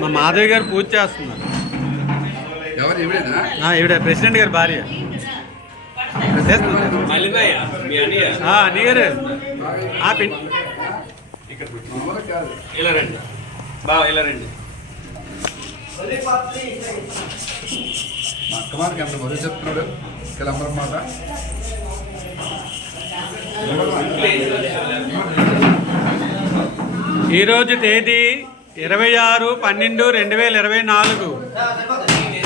మా మాధవి గారు పూజ చేస్తున్నారు. ఈవిడ ప్రెసిడెంట్ గారి భార్య. నీగారు ఇలా రండి బాగా, ఇలా రండి. మా అక్కమారికి ఎంత మరుగు చెప్తున్నాడు కిలమ్మరమాట. ఈరోజు తేదీ 26/12/2024.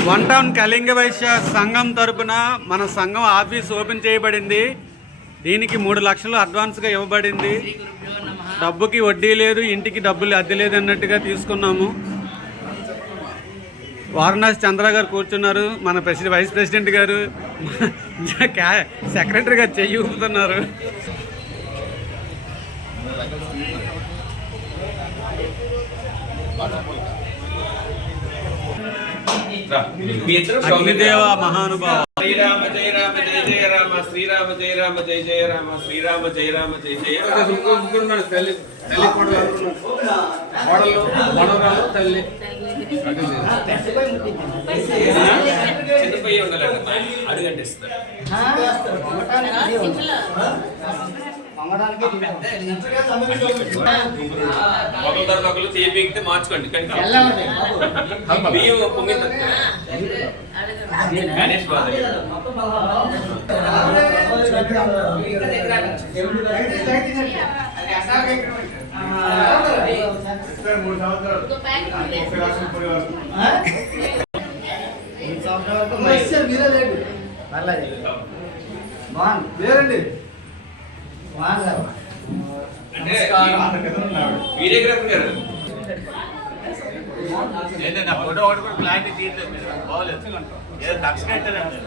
వన్ టౌన్ కళింగ వైశ్య సంఘం తరపున మన సంఘం ఆఫీస్ ఓపెన్ చేయబడింది. దీనికి 3 లక్షలు అడ్వాన్స్గా ఇవ్వబడింది. డబ్బుకి వడ్డీ లేదు, ఇంటికి డబ్బులు అద్దె లేదు అన్నట్టుగా తీసుకున్నాము. వారణాసి చంద్ర గారు కూర్చున్నారు. మన వైస్ ప్రెసిడెంట్ గారు, సెక్రటరీ గారు చెయ్యి ఊపుతున్నారు. అగ్నిదేవ మహానుభావ. శ్రీరామ జయ రామ జయ జయ రామ, శ్రీరామ జయ రామ జయ జయ రామ, శ్రీరామ జయ రామ జయ జయ రామ. తల్లి తల్లి మనవరాలు తల్లి చిన్నపోయి ఉండాలండి. అడుగంటే ఇస్తారు. ఒకరు చేపితే మార్చుకోండి. బియ్యం పొంగింది గణేష్ బాధ. వీడియోగ్రాఫర్ గారు నా ఫోటో ఒకటి కూడా క్లారిటీ తీయలేదు. మీరు బాగోలేదు, ఏదో దక్షిణ పెట్టారండి.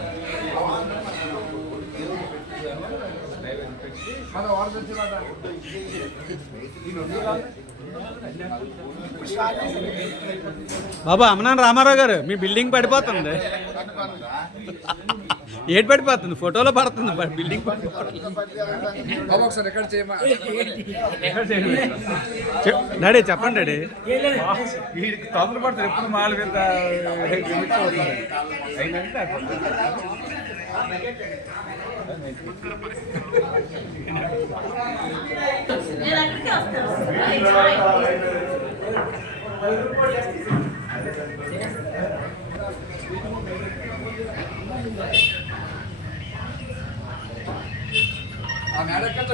బాబా అమ్మనాన్న రామారావు గారు, మీ బిల్డింగ్ పడిపోతుంది. ఏడు పడిపోతుంది, ఫోటోలో పడుతుంది బిల్డింగ్. డాడీ చెప్పండి డాడీ. వీడికి తొందర పడుతుంది, ఎప్పుడు మాల మీద అయిందంటే ఆ మేడ ఎక్కడ